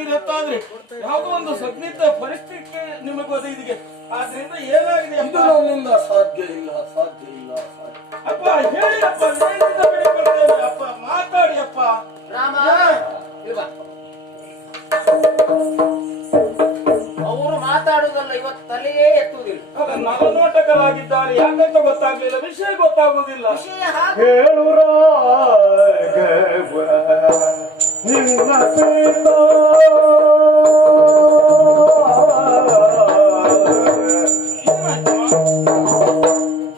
ಕೊಡ್ತೀರಿ ಅಂತಾದ್ರೆ ಯಾವುದೋ ಒಂದು ಸಂದಿಗ್ಧ ಪರಿಸ್ಥಿತಿ ನಿಮಗೆ ಒದಗಿದೆ. ಆದ್ರಿಂದ ಏನಾಗಿದೆ ಇದು ನನ್ನಿಂದ ಸಾಧ್ಯ ಇಲ್ಲ, ಸಾಧ್ಯ ಇಲ್ಲ. ಅಪ್ಪ ಹೇಳಿ ಅಪ್ಪ, ಹೇಳಿದ ಬಿಡಿಕೊಳ್ತೇನೆ ಅಪ್ಪ, ಮಾತಾಡಿ ಅಪ್ಪ. ರಾಮ ಅವರು ಮಾತಾಡುವುದಲ್ಲ, ಇವತ್ತು ತಲೆಯೇ ಎತ್ತುವುದಿಲ್ಲ. ನವನೋಟಕರಾಗಿದ್ದಾರೆ, ಯಾಕಂತ ಗೊತ್ತಾಗ್ಲಿಲ್ಲ, ವಿಷಯ ಗೊತ್ತಾಗುವುದಿಲ್ಲ. ವಿಷಯ ಹೇಳು ರಾಘವ ನಿನ್ನ ಪ್ರೀತ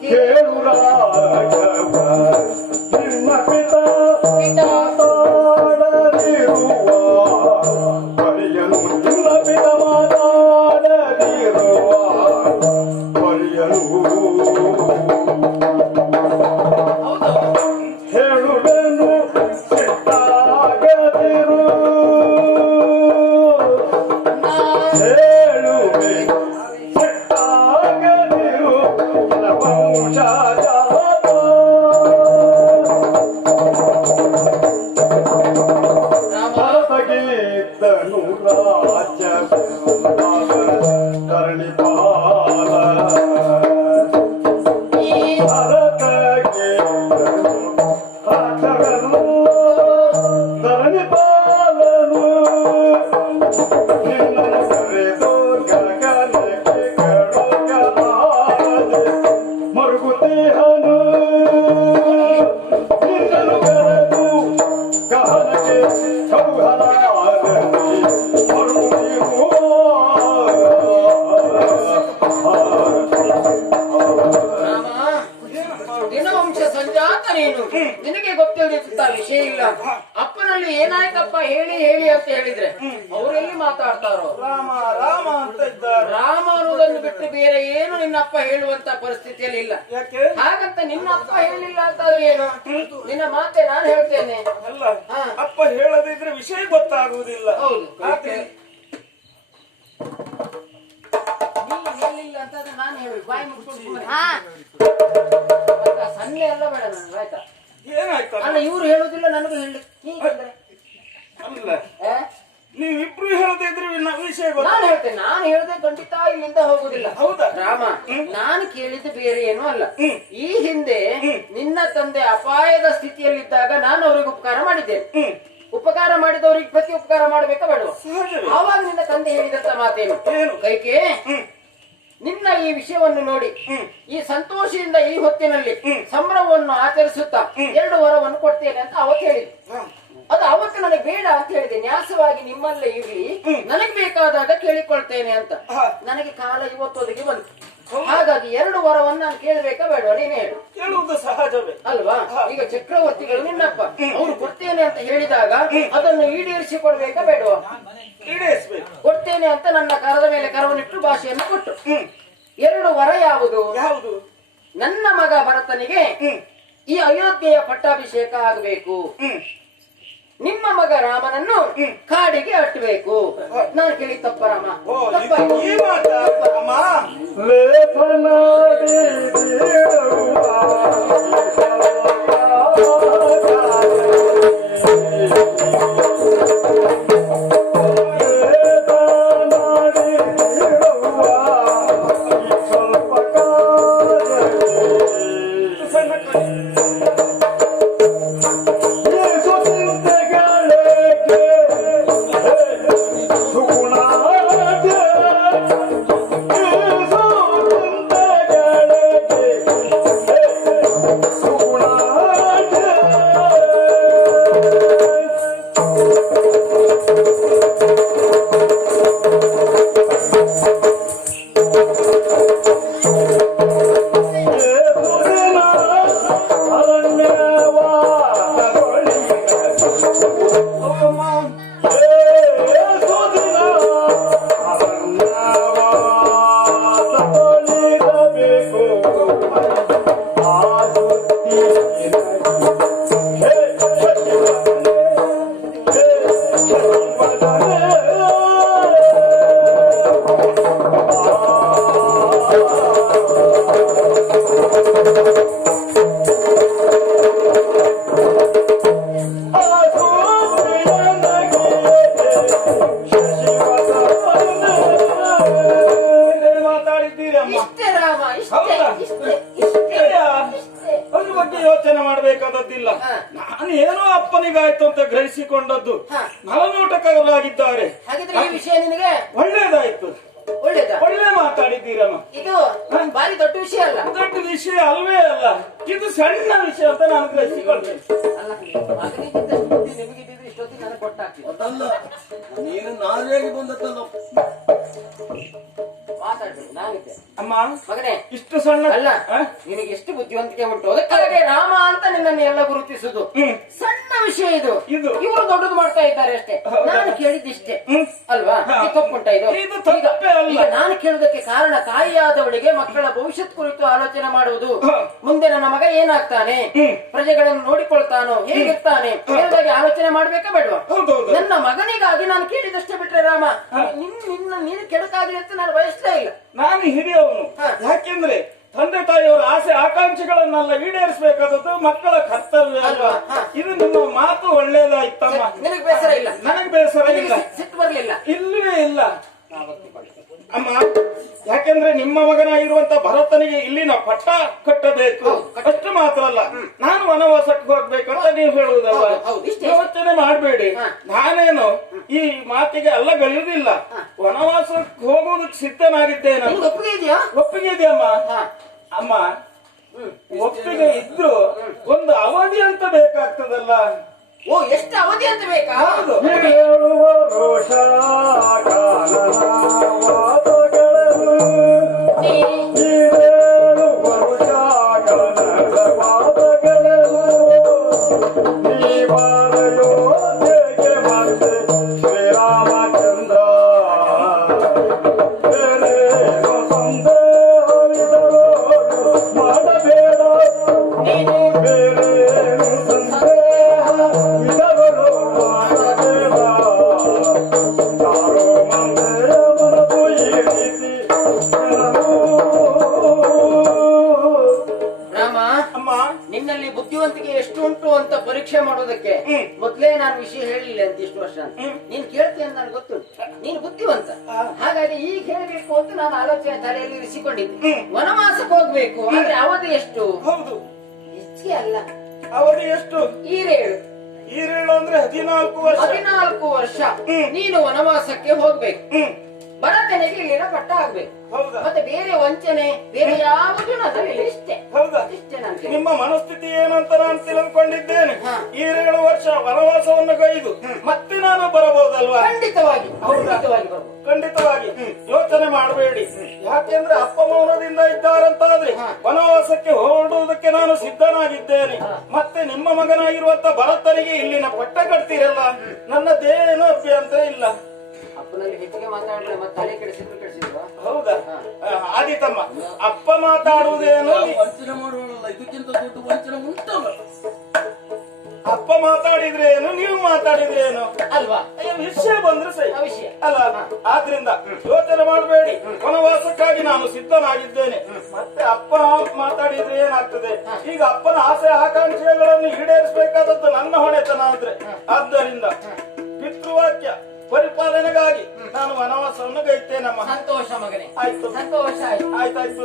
ಹೇಳು ರಾಘವ ನಿನ್ನ ಪಿತ ಮಾತಾಡದಿರುವ ಪರಿಯನು ನಿನ್ನ ಪಿತ ಮಾತಾಡದಿರುವ ಪರಿಯನು ಹೇಳುವೆನು ಸಿಟ್ಟಾಗದಿರು ಹೇಳುವೆ ಸಿಟ್ಟಾಗದಿರು ವಂಶಜ ಭರತಗೀತನು ರಾಜ್ಯ ಕರ್ಣಿಪಾಲ ನಿನಗೆ ಗೊತ್ತಿರುತ್ತ ವಿಷಯ ಇಲ್ಲ. ಅಪ್ಪನಲ್ಲಿ ಏನಾಯ್ತಪ್ಪ ಹೇಳಿ ಹೇಳಿ ಅಂತ ಹೇಳಿದ್ರೆ ಅವರೆಲ್ಲಿ ಮಾತಾಡ್ತಾರೋ? ರಾಮ ರಾಮ ಅಂತ ಇದ್ದಾರೆ. ರಾಮ ಅನ್ನೋದನ್ನು ಬಿಟ್ಟು ಬೇರೆ ಏನು ನಿನ್ನಪ್ಪ ಹೇಳುವಂತ ಪರಿಸ್ಥಿತಿಯಲ್ಲಿ ಇಲ್ಲ. ಯಾಕೆ ಹಾಗಂತ ನಿನ್ನಪ್ಪ ಹೇಳಿಲ್ಲ ಅಂತಾದ್ರೆ ಏನು? ನಿನ್ನ ಮಾತೆ ನಾನು ಹೇಳ್ತೇನೆ. ಅಲ್ಲ, ಅಪ್ಪ ಹೇಳದಿದ್ರೆ ವಿಷಯ ಗೊತ್ತಾಗುವುದಿಲ್ಲ. ಹೌದು, ಯಾಕೆ ನೀನು ಹೇಳಿಲ್ಲ ಅಂತಂದ್ರೆ ನಾನು ಹೇಳಿ ಬಾಯಿ ಮುಚ್ಕೊಂಡು ಸನ್ನೆ ಎಲ್ಲ ಬೇಡ ನನಗೆ, ಆಯ್ತಾ? ಏನಾಯ್ತು? ಅಲ್ಲ, ಇವ್ರು ಹೇಳುದಿಲ್ಲ, ನನಗೂ ಹೇಳಿ. ಅಲ್ಲ, ನೀವಿಬ್ರು ಹೇಳದಿದ್ರೆ ವಿಷಯ ನಾನು ಹೇಳ್ತೇನೆ. ನಾನು ಹೇಳ್ದೆ ಖಂಡಿತ ಇಲ್ಲಿಂದ ಹೋಗುದಿಲ್ಲ. ಹೌದಾ ರಾಮ? ನಾನು ಕೇಳಿದ್ದು ಬೇರೆ ಏನೂ ಅಲ್ಲ. ಈ ಹಿಂದೆ ನಿನ್ನ ತಂದೆ ಅಪಾಯದ ಸ್ಥಿತಿಯಲ್ಲಿದ್ದಾಗ ನಾನು ಅವರಿಗೆ ಉಪಕಾರ ಮಾಡಿದ್ದೇನೆ. ಉಪಕಾರ ಮಾಡಿದವರಿಗೆ ಪ್ರತಿ ಉಪಕಾರ ಮಾಡಬೇಕಾ ಬೇಡ? ಆವಾಗ ನಿನ್ನ ತಂದೆ ಹೇಳಿದಂತ ಮಾತೇನು? ಕೈಕೆ, ನಿನ್ನ ಈ ವಿಷಯವನ್ನು ನೋಡಿ ಈ ಸಂತೋಷದಿಂದ ಈ ಹೊತ್ತಿನಲ್ಲಿ ಸಂಭ್ರಮವನ್ನು ಆಚರಿಸುತ್ತಾ 2 ವರವನ್ನು ಕೊಡ್ತೇನೆ ಅಂತ ಅವತ್ತು ಹೇಳಿದ್ರು. ಅದು ಅವತ್ತು ನನಗೆ ಬೇಡ ಅಂತ ಹೇಳಿದೆ. ನ್ಯಾಸವಾಗಿ ನಿಮ್ಮಲ್ಲೇ ಇರ್ಲಿ, ನನಗೆ ಬೇಕಾದಾಗ ಕೇಳಿಕೊಳ್ತೇನೆ ಅಂತ. ನನಗೆ ಕಾಲ ಇವತ್ತೊದಗಿ ಬಂತು. ಹಾಗಾಗಿ 2 ವರವನ್ನು ನಾನು ಕೇಳಬೇಕಾ ಬೇಡ? ನೀನೇ ಹೇಳು. ಕೇಳುವುದು ಸಹಜವೇ ಅಲ್ವಾ? ಈಗ ಚಕ್ರವರ್ತಿಗಳು ನಿನ್ನಪ್ಪ ಅವ್ರು ಕೊಡ್ತೇನೆ ಅಂತ ಹೇಳಿದಾಗ ಅದನ್ನು ಈಡೇರಿಸಿ ಕೊಡ್ಬೇಕಾ ಬೇಡವಾ? ಈಡೇರಿಸಬೇಕು. ಕೊಡ್ತೇನೆ ಅಂತ ನನ್ನ ಕರದ ಮೇಲೆ ಕರವನ್ನಿಟ್ಟು ಭಾಷೆಯನ್ನು ಕೊಟ್ಟು 2 ವರ ಯಾವುದು? ಯಾವುದು? ನನ್ನ ಮಗ ಭರತನಿಗೆ ಈ ಅಯೋಧ್ಯೆಯ ಪಟ್ಟಾಭಿಷೇಕ ಆಗಬೇಕು, ನಿಮ್ಮ ಮಗ ರಾಮನನ್ನು ಕಾಡಿಗೆ ಅಟ್ಟಬೇಕು. ನಾನು ಕೇಳಿ ತಪ್ಪ ರಾಮ? ಈ ಮಾತಾ ಅಮ್ಮ? ಒಳ್ಳೇದಾಯ್ತು ಅಂತ ಗ್ರಹಿಸಿಕೊಂಡದ್ದು ಹಾ. ನಲನೋಟಕರಾಗಿದ್ದಾರೆ. ಹಾಗಿದ್ರೆ ಈ ವಿಷಯ ನಿನಗೆ ಒಳ್ಳೇದಾಯ್ತು, ಒಳ್ಳೇದಾ? ಒಳ್ಳೆ ಮಾತಾಡಿದ್ದೀರಮ್ಮ. ಇದು ಬಾರಿ ದೊಡ್ಡ ವಿಷಯ ಅಲ್ಲ. ದೊಡ್ಡ ವಿಷಯ ಅಲ್ವೇ ಅಲ್ಲ, ಇದು ಸಣ್ಣ ವಿಷಯ ಅಂತ ನಾನು ಗ್ರಹಿಸಿಕೊಳ್ತೇನೆ. ಅಲ್ಲ, ಮಗನಿಗಿಂತ ಬುದ್ಧಿ ನಿಮಗಿದ್ದಿದ್ರೆ ಇಷ್ಟೊತ್ತಿಗೆ ನನಗೆ ಕೊಟ್ಟಾಗ್ತಿತ್ತು. ಅದಲ್ಲ, ನೀನು ನಾವೇಗಿ ಬಂದದ್ದಲ್ಲ. ಮಾತಾಡ್ಬೇಕು, ನಾನಿದ್ದೆ. ಅಮ್ಮ, ಮಗನೇ, ಇಷ್ಟು ಸಣ್ಣ ಅಲ್ಲ, ಆ? ನಿನಗೆ ಎಷ್ಟು ಬುದ್ಧಿವಂತಿಕೆ ಉಂಟು, ಅದಕ್ಕಾಗಿ ರಾಮ ಅಂತ ನಿನ್ನನ್ನು ಎಲ್ಲ ಗುರುತಿಸುದು. ಸಣ್ಣ ವಿಷಯ ಇದು. ಇದು. ಇವರು ದೊಡ್ಡದು ಮಾಡ್ತಾ ಇದ್ದಾರೆ ಅಷ್ಟೇ. ಹೌದಾ? ನಾನು ಕೇಳಿದ್ದಿಷ್ಟೇ ಅಲ್ವಾ? ಹಾ. ಇದು ತಪ್ಪುಂಟ ಇದು? ಇದು ತಪ್ಪೇ ಅಲ್ಲ. ಈಗ ನಾನು ಕೇಳುವುದಕ್ಕೆ ಕಾರಣ, ತಾಯಿಯಾದವಳಿಗೆ ಮಕ್ಕಳ ಭವಿಷ್ಯತ್ ಕುರಿತು ಆಲೋಚನೆ ಮಾಡುವುದು. ಹಾ. ಮುಂದೆ ನನ್ನ ಮಗ ಏನಾಗ್ತಾನೆ, ಪ್ರಜೆಗಳನ್ನು ನೋಡಿಕೊಳ್ತಾನೋ, ಹೇಗಿರ್ತಾನೆ ಎಂಬುದಾಗಿ ಆಲೋಚನೆ ಮಾಡ್ಬೇಕಾ ಬೇಡವಾ? ಹೌದೌದು. ನನ್ನ ಮಗನಿಗಾಗಿ ನಾನು ಕೇಳಿದಷ್ಟೇ ಬಿಟ್ರೆ ರಾಮ, ನೀನು ಕೆಡಕಾಗಲಿ ಅಂತ ನಾನು ಬಯಸ್ಲೇ ಇಲ್ಲ. ನಾನು ಹಿರಿಯವನು. ಹಾ. ಯಾಕೆಂದ್ರೆ ತಂದೆ ತಾಯಿಯವರ ಆಸೆ ಆಕಾಂಕ್ಷೆಗಳನ್ನೆಲ್ಲ ಈಡೇರಿಸಬೇಕಾದದ್ದು ಮಕ್ಕಳ ಕರ್ತವ್ಯ ಅಲ್ವಾ? ಹಾ. ಇದು ನಿಮ್ಮ ಮಾತು ಒಳ್ಳೇದಾಯ್ತಮ್ಮ. ನಿನಗೆ ಬೇಸರ ಇಲ್ಲ? ನನಗೆ ಬೇಸರ ನಿನಗೆ ಇಲ್ಲ, ಸಿಟ್ಟು ಬರ್ಲಿಲ್ಲ? ಇಲ್ಲವೇ ಇಲ್ಲ ಅಮ್ಮ. ಯಾಕೆಂದ್ರೆ ನಿಮ್ಮ ಮಗನಾಗಿರುವಂತ ಭರತನಿಗೆ ಇಲ್ಲಿನ ಪಟ್ಟ ಕಟ್ಟಬೇಕು, ಅಷ್ಟು ಮಾತ್ರ ಅಲ್ಲ, ನಾನು ವನವಾಸಕ್ಕೆ ಹೋಗ್ಬೇಕಂತ ನೀವು ಹೇಳುವುದಲ್ಲ. ಹೌದು, ಹೌದು, ಇಷ್ಟೇ. ಯೋಚನೆ ಮಾಡಬೇಡಿ. ಹಾ. ನಾನೇನು ಈ ಮಾತಿಗೆ ಅಲ್ಲಗಳೆಯುವುದಿಲ್ಲ, ವನವಾಸಕ್ಕೆ ಹೋಗುವುದಕ್ಕೆ ಸಿದ್ಧನಾಗಿದ್ದೇನೆ. ನಿಮ್ಗೆ ಒಪ್ಪಿಗೆ ಇದೆಯಾ? ಒಪ್ಪಿಗೆ ಇದೆಯಮ್ಮ. ಹಾ. ಅಮ್ಮ, ಒಪ್ಪಿಗೆ ಇದ್ರು ಒಂದು ಅವಧಿ ಅಂತ ಬೇಕಾಗ್ತದಲ್ಲ. ಓ, ಎಷ್ಟು ಅವಧಿ ಅಂತ ಬೇಕಾ? ಹೌದು. ಹೇಳುವ ರೋಷ ಕಾನನವಾದಗಳು, ಹೇಳುವ ರೋಷ ಕಾನನವಾದಗಳು, ನೀ ಬಾರಯೋಧ್ಯೆಗೆ ಮತ್ತೆ ಶ್ರೀರಾಮಚಂದ್ರ, ಬೇರೇನೋ ಸಂದೇಹವಿದರೋ ಮಾಡಬೇಡ, ಬೇರೇನೋ ಸಂದೇಹ ಇದರಳು ಮಾಡಬೇಡ, ಯಾರೋ ಮಂದೆಯ ಮನದು ಈ ರೀತಿ ರಾಮ, ಅಮ್ಮ, ನಿನ್ನಲ್ಲಿ ಬುದ್ಧಿವಂತಿಕೆ ಎಷ್ಟು ಉಂಟು ಅಂತ ಪರೀಕ್ಷೆ ಮಾಡೋದಕ್ಕೆ ಮೊದ್ಲೇ ನಾನು ವಿಷಯ ಹೇಳಿಲ್ಲ ಅಂತ ಇಷ್ಟು ವರ್ಷ ಅಂತ. ನೀನ್ ಕೇಳ್ತೀನಿ ಅಂತ ನನಗೆ ಗೊತ್ತುಂಟು, ನೀನು ಬುದ್ಧಿವಂತ. ಹಾಗಾಗಿ ಈಗ ಹೇಳಬೇಕು ಅಂತ ನಾನು ಆಲೋಚನೆ ತಲೆಯಲ್ಲಿ ಇರಿಸಿಕೊಂಡಿದ್ದೆ. ವನವಾಸಕ್ಕೆ ಹೋಗ್ಬೇಕು, ಆದ್ರೆ ಅವಧಿ ಎಷ್ಟು? ಹೌದು, ಹೆಚ್ಚಿಗೆ ಅಲ್ಲ, ಅವಧಿ ಎಷ್ಟು? ಈರೇಳು. ಈರೇಳು ಅಂದ್ರೆ 14 ವರ್ಷ. 14 ವರ್ಷ ನೀನು ವನವಾಸಕ್ಕೆ ಹೋಗ್ಬೇಕು. ಭರತನಿಗೆ ಇಲ್ಲಿನ ಪಟ್ಟ ಆಗ್ಬೇಕು. ಹೌದಾ? ಮತ್ತೆ ಬೇರೆ ವಂಚನೆ ಬೇರೆ ಯಾವುದು ನನ್ನಲ್ಲಿ ಇಷ್ಟೇ. ಹೌದಾ? ಇಷ್ಟೇ ನಾನು ನಿಮ್ಮ ಮನಸ್ಥಿತಿ ಏನಂತ ನಾನು ತಿಳ್ಕೊಂಡಿದ್ದೇನೆ. ಹಾ. 7 ವರ್ಷ ವನವಾಸವನ್ನು ಗೈದು ಮತ್ತೆ ನಾನು ಬರಬಹುದಲ್ವಾ? ಖಂಡಿತವಾಗಿ ಹೌದಾ? ಖಂಡಿತವಾಗಿ ಬರ್ಬೋದು. ಖಂಡಿತವಾಗಿ ಯೋಚನೆ ಮಾಡಬೇಡಿ. ಯಾಕೆಂದ್ರೆ ಅಪ್ಪ ಮೌನದಿಂದ ಇದ್ದಾರಂತಾದ್ರೆ ವನವಾಸಕ್ಕೆ ಹೊರಡುವುದಕ್ಕೆ ನಾನು ಸಿದ್ಧನಾಗಿದ್ದೇನೆ. ಮತ್ತೆ ನಿಮ್ಮ ಮಗನಾಗಿರುವಂತ ಭರತನಿಗೆ ಇಲ್ಲಿನ ಪಟ್ಟ ಕಟ್ತೀರಲ್ಲ, ನನ್ನದೇನು ಅಭ್ಯಂತರ ಇಲ್ಲ. ಅಪ್ಪನಲ್ಲಿ ಹೆಚ್ಚಿಗೆ ಮಾತಾಡಿದ್ರೆ ಮತ್ತೆ ತಲೆ ಕೆಡಿಸಿದ್ರು. ಹೌದಾ? ಆದಿತಮ್ಮ, ಅಪ್ಪ ಮಾತಾಡುವುದೇನು, ವಂಚನೆ ಮಾಡುವಲ್ಲ, ಇದಕ್ಕಿಂತ ದೊಡ್ಡ ವಂಚನೆ ಉಂಟಲ್ಲ. ಅಪ್ಪ ಮಾತಾಡಿದ್ರೇನು, ನೀವು ಮಾತಾಡಿದ್ರೇನು ಅಲ್ವಾ? ವಿಷಯ ಬಂದ್ರೆ ಸರಿ ಆ ವಿಷಯ ಅಲ್ಲ. ಆದ್ರಿಂದ ಯೋಚನೆ ಮಾಡಬೇಡಿ, ವನವಾಸಕ್ಕಾಗಿ ನಾನು ಸಿದ್ಧನಾಗಿದ್ದೇನೆ. ಮತ್ತೆ ಅಪ್ಪ ಮಾತಾಡಿದ್ರೆ ಏನಾಗ್ತದೆ? ಈಗ ಅಪ್ಪನ ಆಸೆ ಆಕಾಂಕ್ಷೆಗಳನ್ನು ಈಡೇರಿಸಬೇಕಾದದ್ದು ನನ್ನ ಹೊಣೆತನ ಅಂದ್ರೆ. ಆದ್ದರಿಂದ ಪಿತೃವಾಕ್ಯ ಪರಿಪಾಲನೆಗಾಗಿ ನಾನು ವನವಾಸವನ್ನು ಗೈತೇನಮ್ಮ. ಸಂತೋಷ ಮಗನೇ, ಆಯ್ತು, ಸಂತೋಷ ಆಯ್ತು. ಆಯ್ತಾಯ್ತು.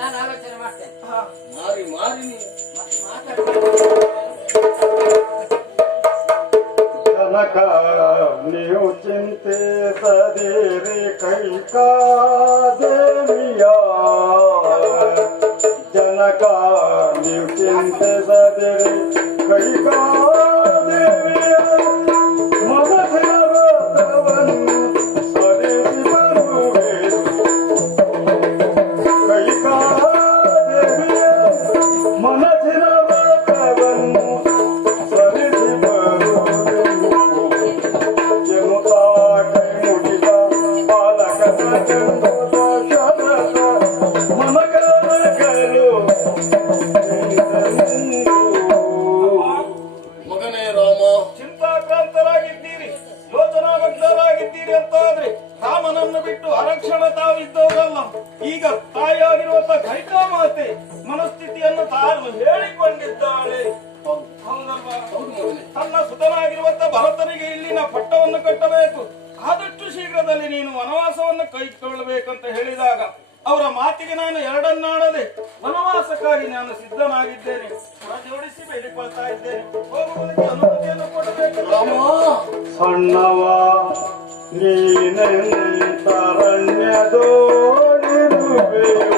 ನಾನು ಆಲೋಚನೆ ಮಾಡ್ತೇನೆ. ಮಾರಿ ಮಾರಿ ನೀನು ಜನಕ ನೀವು ಚಿಂತಿಸದಿರಿ ಕೈಕಾದೇವಿಯ, ಜನಕ ನೀವು ಚಿಂತಿಸದಿರಿ ಕೈಕಾದೇವಿಯ, ಮನಸ್ಸಿನ ವ್ರತವನ್ನು ಸ್ಮರಿಸಿ ಬರುವೆ, ಕೈಕಾದೇವಿಯ ಮನಸ್ಸಿನ ವ್ರತವನ್ನು ಸ್ಮರಿಸಿ ಬರುವೆ, ಎನ್ನುತ್ತಾ ಕೈ ಮುಗಿದ ಬಾಲಕ ಚಂದ್ರದ ಶರತ ಮನಕರಗಳು ಮಗನೇ ರಾಮ, ಚಿಂತಾಕ್ರಾಂತರಾಗಿದ್ದೀರಿ, ಯೋಚನಾಬದ್ಧರಾಗಿದ್ದೀರಿ ಅಂತಾದ್ರೆ ರಾಮನನ್ನು ಬಿಟ್ಟು ಅರಕ್ಷಣ ತಾವಿದ್ದವರಲ್ಲ. ಈಗ ತಾಯಿಯಾಗಿರುವಂತ ಕೈಕಾಮಾತೆ ಮನಸ್ಥಿತಿಯನ್ನು ತಾನು ಹೇಳಿಕೊಂಡಿದ್ದಾಳೆ. ಹೌದಲ್ವಾ? ಹೌದು ಮಗನೇ. ತನ್ನ ಸುತನಾಗಿರುವಂತ ಭರತನಿಗೆ ಇಲ್ಲಿನ ಪಟ್ಟವನ್ನು ಕಟ್ಟಬೇಕು, ಆದಷ್ಟು ಶೀಘ್ರದಲ್ಲಿ ನೀನು ವನವಾಸವನ್ನು ಕೈಗೊಳ್ಳಬೇಕಂತ ಹೇಳಿದಾಗ ಅವರ ಮಾತಿಗೆ ನಾನು ಎರಡನ್ನಾಡದೆ ವನವಾಸಕ್ಕಾಗಿ ನಾನು ಸಿದ್ಧನಾಗಿದ್ದೇನೆ. ಜೋಡಿಸಿ ಬೇಡಿಕೊಳ್ತಾ ಇದ್ದೇನೆ. ಹೋಗುವುದಕ್ಕೆ ಅನುಮತಿಯನ್ನು ಕೊಡಬೇಕು. ರಾಮ ಸಣ್ಣವ ನೀನೆಂತರಣ್ಯದೋಡಿರುವೆಯೋ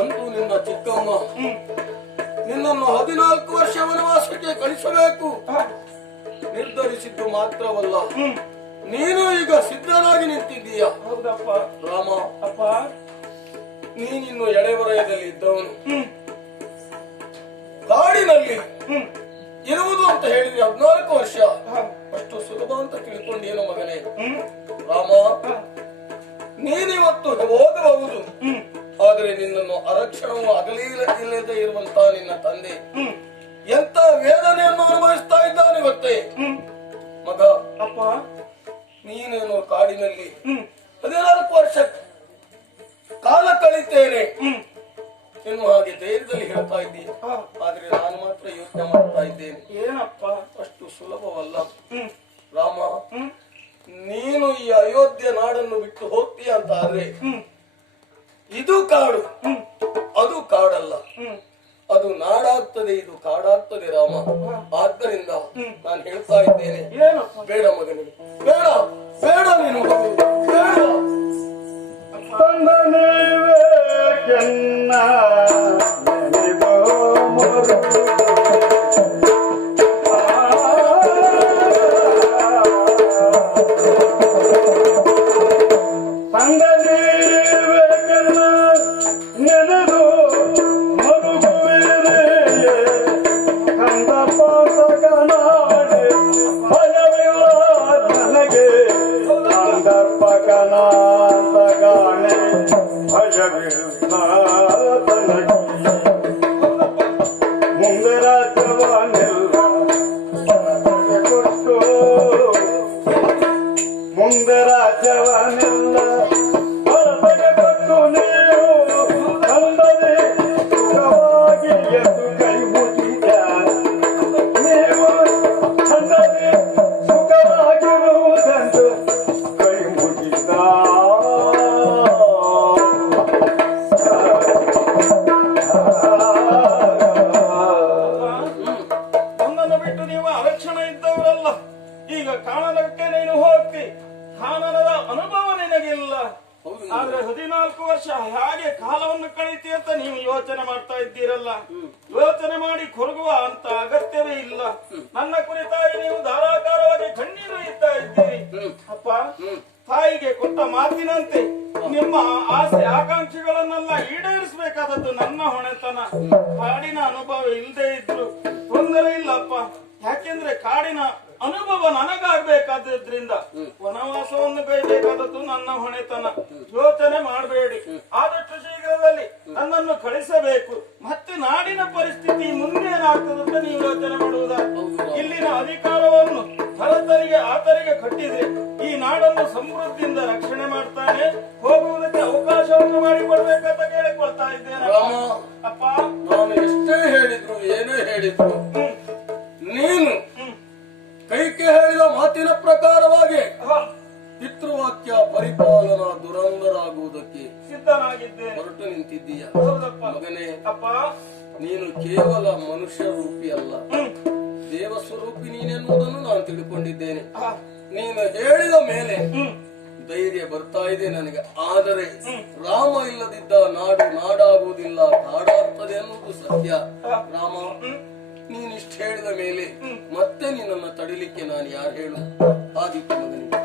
ಅಂತೂ ನಿನ್ನ ಚಿಕ್ಕಮ್ಮ ನಿನ್ನನ್ನು 14 ವರ್ಷ ವನವಾಸಕ್ಕೆ ಕಳಿಸಬೇಕು ನಿರ್ಧರಿಸಿದ್ದು ಮಾತ್ರವಲ್ಲ, ನೀನು ಈಗ ಸಿದ್ಧನಾಗಿ ನಿಂತಿದ್ದೀಯ. ಹೌದಪ್ಪ. ರಾಮ, ಅಪ್ಪ, ನೀನಿನ್ನು ಎಳೆವಲಯದಲ್ಲಿ ಇದ್ದವನು. ಕಾಡಿನಲ್ಲಿ ಇರುವುದು ಅಂತ ಹೇಳಿದ್ರೆ 14 ವರ್ಷ ಅಷ್ಟು ಸುಲಭ ಅಂತ ತಿಳ್ಕೊಂಡೇನು ಮಗನೇ? ರಾಮ, ನೀನಿವತ್ತು ಹೋಗಬಹುದು, ಆದರೆ ನಿನ್ನನ್ನು ಅರಕ್ಷಣವು ಅಗಲಿಲ್ಲದೆ ಇರುವಂತಹ ನಿನ್ನ ತಂದೆ ಎಂತ ವೇದನೆಯನ್ನು ಅನುಭವಿಸ್ತಾ ಇದ್ದಾನೆ ಗೊತ್ತೇ ಮಗ? ಅಪ್ಪ, ನೀನೇನು ಕಾಡಿನಲ್ಲಿ 14 ವರ್ಷ ಕಾಲ ಕಳೀತೇನೆ ಎನ್ನುವ ಹಾಗೆ ಧೈರ್ಯದಲ್ಲಿ ಹೇಳ್ತಾ ಇದ್ದೀನಿ. ಆದ್ರೆ ನಾನು ಮಾತ್ರ ಯೋಚನೆ ಮಾಡ್ತಾ ಇದ್ದೇನೆ, ಏನಪ್ಪ? ಅಷ್ಟು ಸುಲಭವಲ್ಲ ರಾಮ. ನೀನು ಈ ಅಯೋಧ್ಯೆ ನಾಡನ್ನು ಬಿಟ್ಟು ಹೋಗ್ತೀಯ ಅಂತ ಆದ್ರೆ ಇದು ಕಾಡು, ಅದು ಕಾಡಲ್ಲ, ಅದು ನಾಡಾಗ್ತದೆ, ಇದು ಕಾಡಾಗ್ತದೆ ರಾಮ. ಆದ್ದರಿಂದ ನಾನು ಹೇಳ್ತಾ ಇದ್ದೇನೆ, ಏನಪ್ಪ? ಬೇಡ ಮಗನೇ, ಬೇಡ ಬೇಡ, ನೀನು ಹೋಗು, ಬೇಡ. ತಂದ ನೀವೇ ಕೆನ್ನ ನೆನೆದೋ ಮರು ತಂದ ನೀವೇ ಕೆನ್ನ ನೆನೆದು ಮರುಗುವಿರೇ ಕಂದ ಪಾತಕನಾಡೆ ಭಯವಿಲ್ಲ ನನಗೆ ಕಂದರ್ಪಕನಾಂತಗಾಣೆ ಭಯವಿಲ್ಲ ನನಗೆ ಮುಂದೆ ರಾಜ್ಯವನ್ನೆಲ್ಲ ಕೊಟ್ಟು ಮುಂದೆ ರಾಜ್ಯವನ್ನೆಲ್ಲ ಹೊರತೆಗೆ ಕೊಟ್ಟು ನೀವು ತಂದದೆ ಸುಖವಾಗಿ ಎದ್ದು ಕೈ ಮುಗಿದ ನೀವು ತಂದದೆ ಸುಖವಾಗಿರುವುದೆಂದು ಕೈ ಮುಗಿದ ನನ್ನನ್ನು ಬಿಟ್ಟು ನೀವು ಅರಕ್ಷಣ ಇದ್ದವರಲ್ಲ. ಈಗ ಕಾನನಕ್ಕೆ ನೀನು ಹೋಗ್ತಿ, ಕಾನನದ ಅನುಭವ ನಿನಗಿಲ್ಲ. ಆದ್ರೆ 14 ವರ್ಷ ಹಾಗೆ ಕಾಲವನ್ನು ಕಳೀತಿ ಅಂತ ನೀವು ಯೋಚನೆ ಮಾಡ್ತಾ ಇದ್ದೀರಲ್ಲ. ಯೋಚನೆ ಮಾಡಿ ಕೊರಗುವ ಅಂತ ಅಗತ್ಯವೇ ಇಲ್ಲ. ನನ್ನ ಕುರಿತಾಗಿ ನೀವು ಧಾರಾಕಾರವಾಗಿ ಕಣ್ಣೀರು ಇಡ್ತಾ ಇದ್ದೀರಿ. ಅಪ್ಪ, ತಾಯಿಗೆ ಕೊಟ್ಟ ಮಾತಿನಂತೆ ನಿಮ್ಮ ಆಸೆ ಆಕಾಂಕ್ಷೆಗಳನ್ನೆಲ್ಲ ಈಡೇರಿಸಬೇಕಾದದ್ದು ನನ್ನ ಹೊಣೆತನ. ಕಾಡಿನ ಅನುಭವ ಇಲ್ಲದೆ ಇದ್ರು ತೊಂದರೆ ಇಲ್ಲಪ್ಪ. ಯಾಕೆಂದ್ರೆ ಕಾಡಿನ ಅನುಭವ ನನಗಾಗಬೇಕಾದ್ರಿಂದ ವನವಾಸವನ್ನು ಕೈಬೇಕಾದದ್ದು ನನ್ನ ಹೊಣೆತನ. ಯೋಚನೆ ಮಾಡಬೇಡಿ. ಆದಷ್ಟು ಶೀಘ್ರದಲ್ಲಿ ನನ್ನನ್ನು ಕಳಿಸಬೇಕು. ಮತ್ತೆ ನಾಡಿನ ಪರಿಸ್ಥಿತಿ ಮುಂದೇನಾಗ್ತದಂತ ನೀವು ಯೋಚನೆ ಮಾಡುವುದ? ಇಲ್ಲಿನ ಅಧಿಕಾರವನ್ನು ಭರತರಿಗೆ ಆತರಿಗೆ ಕಟ್ಟಿದೆ. ಈ ನಾಡನ್ನು ಸಮೃದ್ಧಿಯಿಂದ ರಕ್ಷಣೆ ಮಾಡ್ತಾನೆ. ಹೋಗುವುದಕ್ಕೆ ಅವಕಾಶವನ್ನು ಮಾಡಿಕೊಡ್ಬೇಕಂತ ಕೇಳಿಕೊಳ್ತಾ ಇದ್ದೇನೆ. ಅಪ್ಪ, ನಾನು ಎಷ್ಟೇ ಹೇಳಿದ್ರು ಏನೇ ಹೇಳಿದ್ರು ನೀನು ಕೈಕೆ ಹೇಳಿದ ಮಾತಿನ ಪ್ರಕಾರವಾಗಿ ಪಿತೃವಾಕ್ಯ ಪರಿಪಾಲನಾ ದುರಂಧರಾಗುವುದಕ್ಕೆ ಸಿದ್ಧನಾಗಿದ್ದೇನೆ. ಹೊರಟು ನಿಂತಿದ್ದೀಯ ಹೌದಪ್ಪ. ಮಗನೇ. ಅಪ್ಪ, ನೀನು ಕೇವಲ ಮನುಷ್ಯ ರೂಪಿ ಅಲ್ಲ, ದೇವ ಸ್ವರೂಪಿ ನೀನೆನ್ನುವುದನ್ನು ನಾನು ತಿಳ್ಕೊಂಡಿದ್ದೇನೆ. ನೀನು ಹೇಳಿದ ಮೇಲೆ ಧೈರ್ಯ ಬರ್ತಾ ಇದೆ ನನಗೆ. ಆದರೆ ರಾಮ ಇಲ್ಲದಿದ್ದ ನಾಡು ನಾಡಾಗುವುದಿಲ್ಲ, ಕಾಡಾಗ್ತದೆ ಅನ್ನುವುದು ಸತ್ಯ. ರಾಮ, ನೀನ್ ಇಷ್ಟ ಹೇಳಿದ ಮೇಲೆ ಮತ್ತೆ ನಿನ್ನನ್ನು ತಡಿಲಿಕ್ಕೆ ನಾನು ಯಾರು ಹೇಳು ಆದಿತ್ಯ ಮಗನಿಗೆ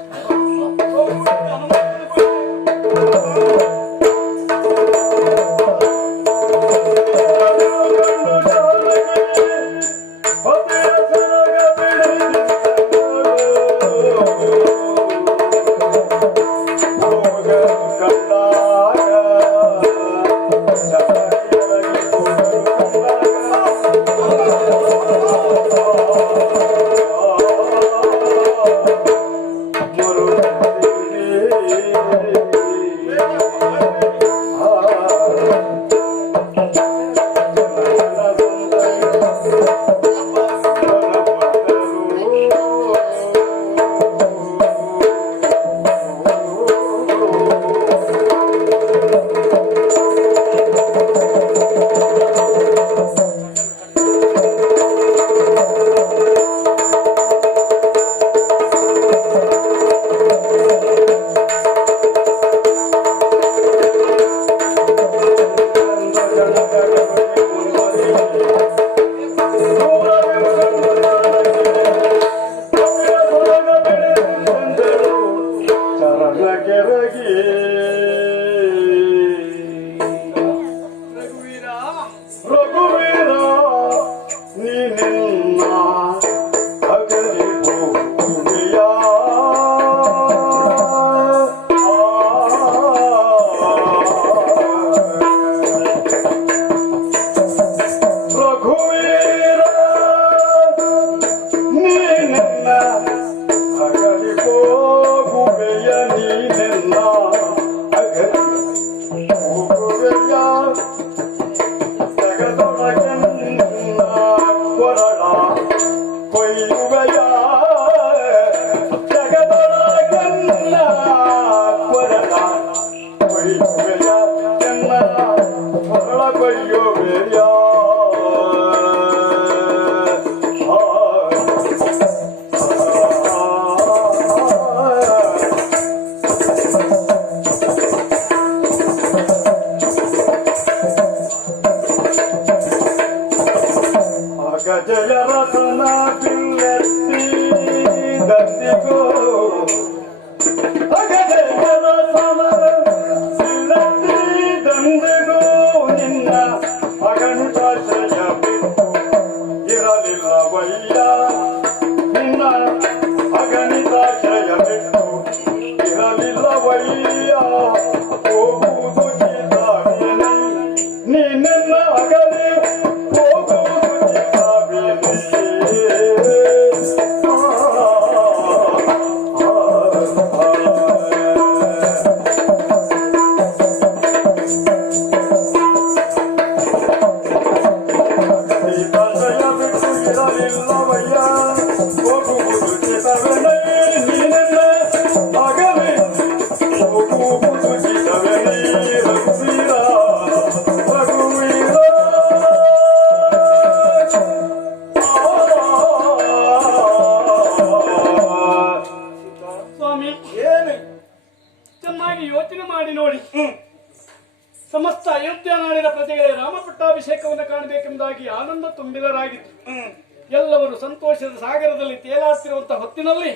ಸಮಸ್ತ ಅಯೋಧ್ಯ ನಾಡಿನ ಪ್ರಜೆಗಳೇ ರಾಮ ಪಟ್ಟಾಭಿಷೇಕವನ್ನು ಕಾಣಬೇಕೆಂಬುದಾಗಿ ಆನಂದ ತುಂಬಿದರಾಗಿತ್ತು. ಎಲ್ಲವರು ಸಂತೋಷದ ಸಾಗರದಲ್ಲಿ ತೇಲಾಡ್ತಿರುವಂತಹ ಹೊತ್ತಿನಲ್ಲಿ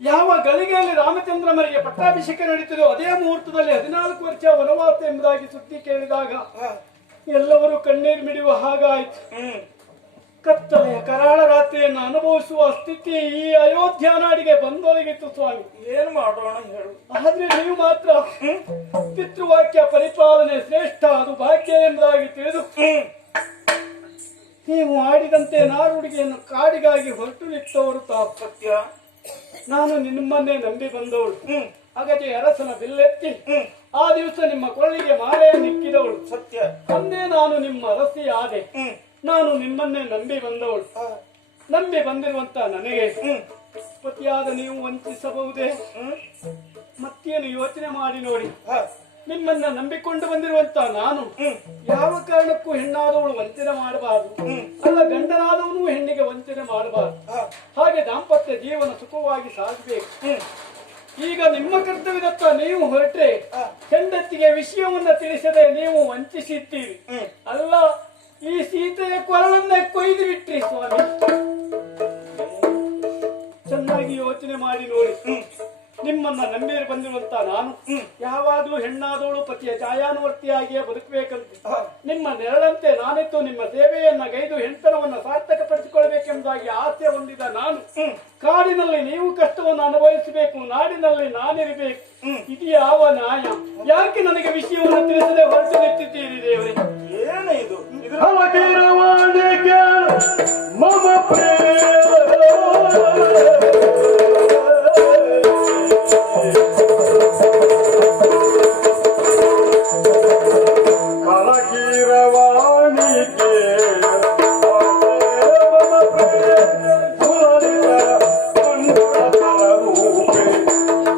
ಯಾವ ಗಳಿಗೆಯಲ್ಲಿ ರಾಮಚಂದ್ರಮರಿಗೆ ಪಟ್ಟಾಭಿಷೇಕ ನಡೀತಿದೆಯೋ ಅದೇ ಮುಹೂರ್ತದಲ್ಲಿ 14 ವರ್ಷ ವನವಾಸ ಎಂಬುದಾಗಿ ಸುದ್ದಿ ಕೇಳಿದಾಗ ಎಲ್ಲವರು ಕಣ್ಣೀರು ಮಿಡಿಯುವ ಹಾಗಾಯಿತು. ಕತ್ತಲೆಯ ಕರಾಳ ರಾತ್ರಿಯನ್ನು ಅನುಭವಿಸುವ ಸ್ಥಿತಿ ಈ ಅಯೋಧ್ಯ ನಾಡಿಗೆ ಬಂದೊದಗಿತ್ತು ಸ್ವಾಮಿ. ಏನು ಮಾಡೋಣ ಹೇಳು. ಆದ್ರೆ ನೀವು ಮಾತ್ರ ಪಿತೃವಾಕ್ಯ ಪರಿಪಾಲನೆ ಶ್ರೇಷ್ಠ, ಅದು ಭಾಗ್ಯ ಎಂಬುದಾಗಿ ತಿಳಿದು ನೀವು ಆಡಿದಂತೆ ನಾರುಡಿಗೆಯನ್ನು ಕಾಡಿಗಾಗಿ ಹೊರಟು ನಿಂತವರು ತಾವು. ಸತ್ಯ. ನಾನು ನಿಮ್ಮನ್ನೇ ನಂಬಿ ಬಂದವಳು. ಅಗಜೆ ಅರಸನ ಬಿಲ್ಲೆತ್ತಿ ಆ ದಿವಸ ನಿಮ್ಮ ಕೊಳ್ಳಿಗೆ ಮಾಲೆಯನ್ನಿಕ್ಕಿದವಳು. ಸತ್ಯ. ಅಂದೇ ನಾನು ನಿಮ್ಮ ಅರಸಿ ಆದೆ. ನಾನು ನಿಮ್ಮನ್ನೇ ನಂಬಿ ಬಂದವಳು. ನಂಬಿ ಬಂದಿರುವಂತ ನನಗೆ ಪತಿಯಾದ ನೀವು ವಂಚಿಸಬಹುದೇ? ಮತ್ತೇನು ಯೋಚನೆ ಮಾಡಿ ನೋಡಿ. ನಿಮ್ಮನ್ನ ನಂಬಿಕೊಂಡು ಬಂದಿರುವಂತ ನಾನು ಯಾವ ಕಾರಣಕ್ಕೂ ಹೆಣ್ಣಾದವಳು ವಂಚನೆ ಮಾಡಬಾರದು, ಅಲ್ಲ ಗಂಡನಾದವನು ಹೆಣ್ಣಿಗೆ ವಂಚನೆ ಮಾಡಬಾರದು. ಹಾಗೆ ದಾಂಪತ್ಯ ಜೀವನ ಸುಖವಾಗಿ ಸಾಗಬೇಕು. ಈಗ ನಿಮ್ಮ ಕರ್ತವ್ಯದತ್ತ ನೀವು ಹೊರಟ್ರೆ ಹೆಂಡತಿಗೆ ವಿಷಯವನ್ನ ತಿಳಿಸದೆ ನೀವು ವಂಚಿಸಿದ್ದೀರಿ. ಅಲ್ಲ, ಈ ಸೀತೆಯ ಕೊರಳನ್ನೇ ಕೊಯ್ದು ಕೊಯ್ದು ಬಿಟ್ರಿ ಸ್ವಾಮಿ. ಚೆನ್ನಾಗಿ ಯೋಚನೆ ಮಾಡಿ ನೋಡಿ. ನಿಮ್ಮನ್ನ ನಂಬಿ ಬಂದಿರುವಂತ ನಾನು ಯಾವಾಗ್ಲೂ ಹೆಣ್ಣಾದವಳು ಪತಿಯ ಛಾಯಾನುವರ್ತಿಯಾಗಿಯೇ ಬದುಕಬೇಕಂತ ನಿಮ್ಮ ನೆರಳಂತೆ ನಾನಿತ್ತು ನಿಮ್ಮ ಸೇವೆಯನ್ನ ಗೈದು ಹೆಣ್ತನವನ್ನ ಸಾರ್ಥಕಪಡಿಸಿಕೊಳ್ಬೇಕೆಂಬುದಾಗಿ ಆಸೆ ಹೊಂದಿದ ನಾನು ಕಾಡಿನಲ್ಲಿ ನೀವು ಕಷ್ಟವನ್ನು ಅನುಭವಿಸಬೇಕು, ನಾಡಿನಲ್ಲಿ ನಾನಿರಬೇಕು. ಇದು ಯಾವ ನ್ಯಾಯ? ಯಾಕೆ ನನಗೆ ವಿಷಯವನ್ನು ತಿಳಿಸದೆ ಹೊರಟು ನಿಂತಿದ್ದೀರಿ ದೇವರೇ? ಏನೇ ಇದು? ಹಲಗಿರವಾಣಿಗೆ ಮಮ ಪ್ರೇಮ ಕಲಗಿರವಾಣಿಗೆ ಮಮ ಪ್ರೇಮ ಸುಲಲಿತ ಮಂಜುಳತರ ರೂಪೆ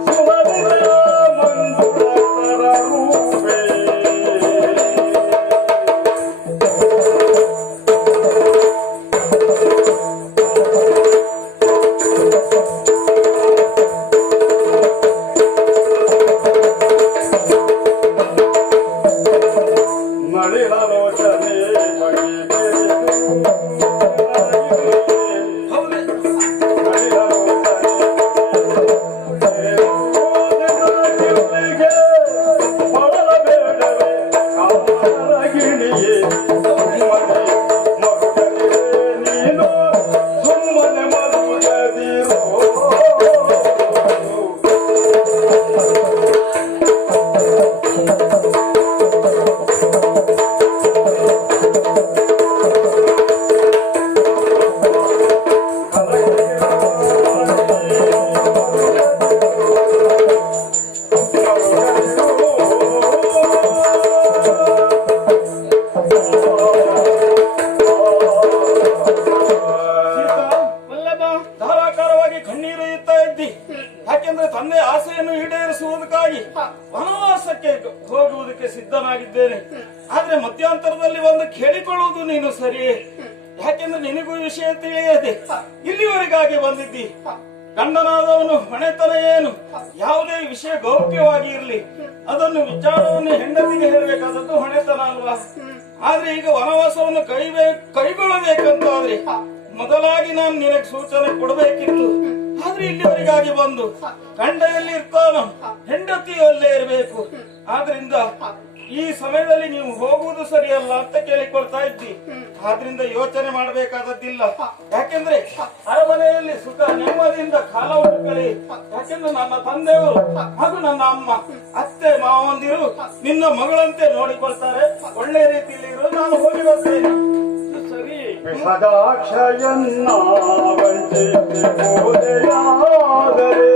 ಸುಲಲಿತ ಮಂಜುಳತರ ರೂಪೆ ನಳಿನಲೋಚನೆ ಮಗಿಗೆ ನೀನು ಸುಮ್ಮನೆ ಮರುಗದಿರೋ ವಲ್ಲಭ, ಧಾರಾಕಾರವಾಗಿ ಕಣ್ಣೀರು ಇತ್ತಾ ಇದ್ದಿ. ಯಾಕೆಂದ್ರೆ ತಂದೆ ಆಸೆಯನ್ನು ಈಡೇರಿಸುವುದಕ್ಕಾಗಿ ವನವಾಸಕ್ಕೆ ಹೋಗುವುದಕ್ಕೆ ಸಿದ್ಧನಾಗಿದ್ದೇನೆ. ಆದ್ರೆ ಮಧ್ಯಂತರದಲ್ಲಿ ಒಂದು ಕೇಳಿಕೊಳ್ಳುವುದು ನೀನು ಸರಿ. ಯಾಕೆಂದ್ರೆ ನಿನಗೂ ವಿಷಯ ತಿಳಿಯದೆ ಇಲ್ಲಿವರೆಗಾಗಿ ಬಂದಿದ್ದಿ. ಗಂಡನಾದವನು ಹೊಣೆತನ ಏನು? ಯಾವುದೇ ವಿಷಯ ಗೌಪ್ಯವಾಗಿ ಇರಲಿ, ಅದನ್ನು ವಿಚಾರವನ್ನು ಹೆಂಡತಿಗೆ ಹೇಳಬೇಕಾದದ್ದು ಹೊಣೆತನ ಅಲ್ವಾ? ಆದ್ರೆ ಈಗ ವನವಾಸವನ್ನು ಕೈಗೊಳ್ಳಬೇಕಂತಾದ್ರೆ ಮೊದಲಾಗಿ ನಾನು ನಿನಗೆ ಸೂಚನೆ ಕೊಡಬೇಕಿತ್ತು. ಆದ್ರೆ ಇಲ್ಲಿವರೆಗಾಗಿ ಬಂದು ಗಂಡ ಎಲ್ಲಿ ಇರ್ತಾನೋ ಹೆಂಡತಿಯು ಅಲ್ಲೇ ಇರಬೇಕು. ಆದ್ರಿಂದ ಈ ಸಮಯದಲ್ಲಿ ನೀವು ಹೋಗುವುದು ಸರಿಯಲ್ಲ ಅಂತ ಕೇಳಿಕೊಳ್ತಾ ಇದ್ದಿ. ಆದ್ರಿಂದ ಯೋಚನೆ ಮಾಡಬೇಕಾದದ್ದಿಲ್ಲ. ಯಾಕೆಂದ್ರೆ ಅರಮನೆಯಲ್ಲಿ ಸುಖ ನೆಮ್ಮದಿಯಿಂದ ಕಾಲವನ್ನು ಕಳೆಯಿ. ಯಾಕೆಂದ್ರೆ ನನ್ನ ತಂದೆಯವರು ಹಾಗೂ ನನ್ನ ಅಮ್ಮ ಅತ್ತೆ ಮಾವಂದಿರು ನಿನ್ನ ಮಗಳಂತೆ ನೋಡಿಕೊಳ್ತಾರೆ. ಒಳ್ಳೆ ರೀತಿಯಲ್ಲಿ ಇರು. ನಾನು ಹೋಗಿ ಬರ್ತೇನೆ. ಸರಿ. ಸದಾಕ್ಷಯನ್ನ ವಂಚಿಸಿ ಬೋಧೆಯಾದರೆ